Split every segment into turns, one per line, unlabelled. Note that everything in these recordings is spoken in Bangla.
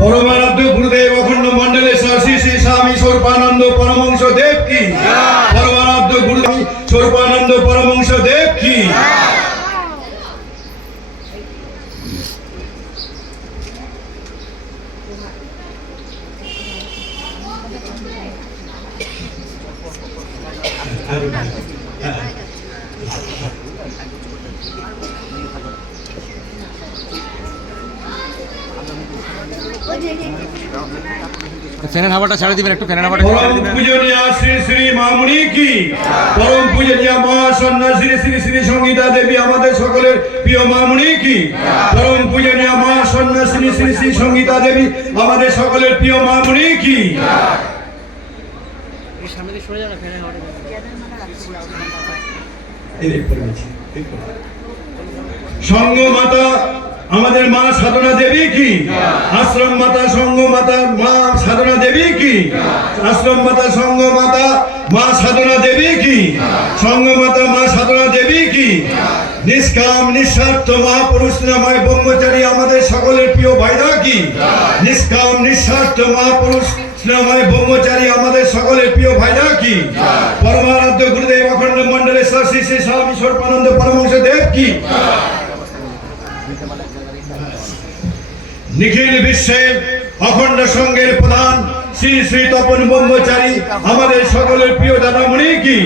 পরমারাধ্য গুরুদেব অখণ্ড মন্ডলেশ্বর শ্রী শ্রী স্বামী স্বরূপানন্দ পরমংস দেব কি পরমারাধ্য গুরুদেব স্বরূপানন্দ পরমংস দেব কি Thank you.
ফ্যানের হাওয়াটা ছাড়ে দিবেন একটু ফ্যানের হাওয়াটা
পরম পূজনীয় শ্রী শ্রী মামুনি কি? পরম পূজনীয় মহাসন্না শ্রী শ্রী শ্রী সঙ্গীতা দেবী আমাদের সকলের প্রিয় মামুনি কি? পরম পূজনীয় মহাসন্না শ্রী শ্রী শ্রী সঙ্গীতা দেবী আমাদের সকলের প্রিয় মামুনি কি?
সামনে সরে যাও ফ্যানের হাওয়াটা
সঙ্গ মাতা আমাদের মা সাধনা দেবী কি? আশ্রম মাতা সঙ্গ মাতা মা সাধনা দেবী কি? আশ্রম মাতা সঙ্গ মাতা মা সাধনা দেবী কি? সঙ্গ মাতা মা সাধনা দেবী কি? নিষ্কাম নিঃস্বার্থ মহাপুরুষ নাময় ব্রহ্মচারী আমাদের সকলের প্রিয় ভাইরা কি? নিষ্কাম নিঃস্বার্থ মহাপুরুষ স্নেহময় ব্রহ্মচারী আমাদের সকলের প্রিয় ভাইরা কি? পরমারাধ্য গুরুদেব অখণ্ড মন্ডলেশ্বর শ্রী শ্রী স্বামী সর্বানন্দ পরমংশ দেব কি নিখিল বিশ্বের অখণ্ড সঙ্গের প্রধান শ্রী শ্রী তপন ব্রহ্মচারী, আমাদের সকলের প্রিয় দাদামণি কি?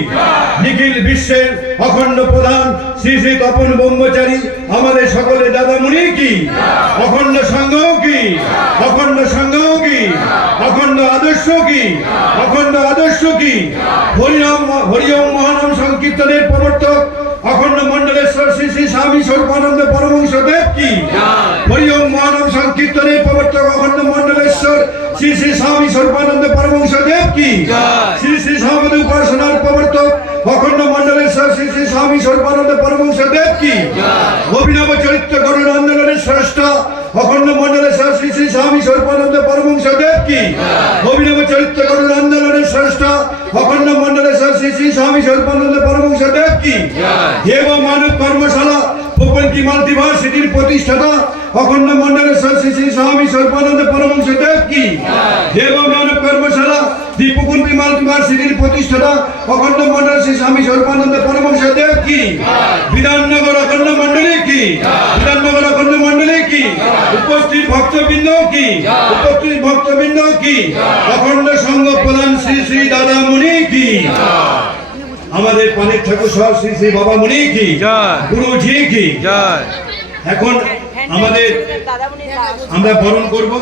নিখিল বিশ্বের অখণ্ড প্রধান শ্রী শ্রী তপন ব্রহ্মচারী, আমাদের সকলের দাদামণি কি? অখণ্ড সংঘ কি? অখণ্ড সংঘ কি? অখণ্ড আদর্শ কি? অখণ্ড আদর্শ কি? হরিনাম, হরিওম মহানাম সংকীর্তনের প্রবর্তক অখণ্ড মন্ডলেশ্বর শ্রী শ্রী স্বামী স্বরূপানন্দ পরমংশ দেব কি? শ্রী শ্রী স্বামী স্বরূপানন্দ পরমংশ দেব কি? শ্রী শ্রী স্বামী উপাসনার প্রবর্তক অখণ্ড মন্ডলেশ্বর শ্রী শ্রী স্বামী স্বরূপানন্দ পরমংশ দেব কি? অভিনব চরিত্র গরুণ আন্দোলনের শ্রেষ্ঠ অখণ্ড মন্ডলেশ্বর শ্রী শ্রী স্বামী স্বরূপানন্দ পরমংশ দেব কি? অভিনব চরিত্র গরুণ আন্দোলনের শ্রেষ্ঠ অখণ্ড মন্ডলেশ্বর শ্রী শ্রী স্বামী স্বরূপানন্দ পরমংশ দেব কি? দেব মানব কর্মশালা প্রপঞ্চী মাল্টিভার্সিটির প্রতিষ্ঠাতা অখণ্ড মন্ডলেশ্বর শ্রী শ্রী স্বামী সর্বানন্দ পরমংশ দেব কি? দেব মানব কর্মশালা দীপকুণ্ডী মাল্টিভার্সিটির প্রতিষ্ঠাতা অখণ্ড মন্ডল শ্রী স্বামী সর্বানন্দ পরমংশ দেব কি? বিধাননগর অখণ্ড মন্ডলী কি? বিধাননগর অখণ্ড মন্ডলী কি? উপস্থিত ভক্তবৃন্দ কি? উপস্থিত ভক্তবৃন্দ কি? অখণ্ড সংঘ প্রধান শ্রী শ্রী দাদা মুনি কি? আমাদের পানির ঠাকুর সহ শ্রী শ্রী বাবা মুনি কি?
জয়।
গুরুজি কি?
জয়।
এখন আমাদের আমরা বরণ করব।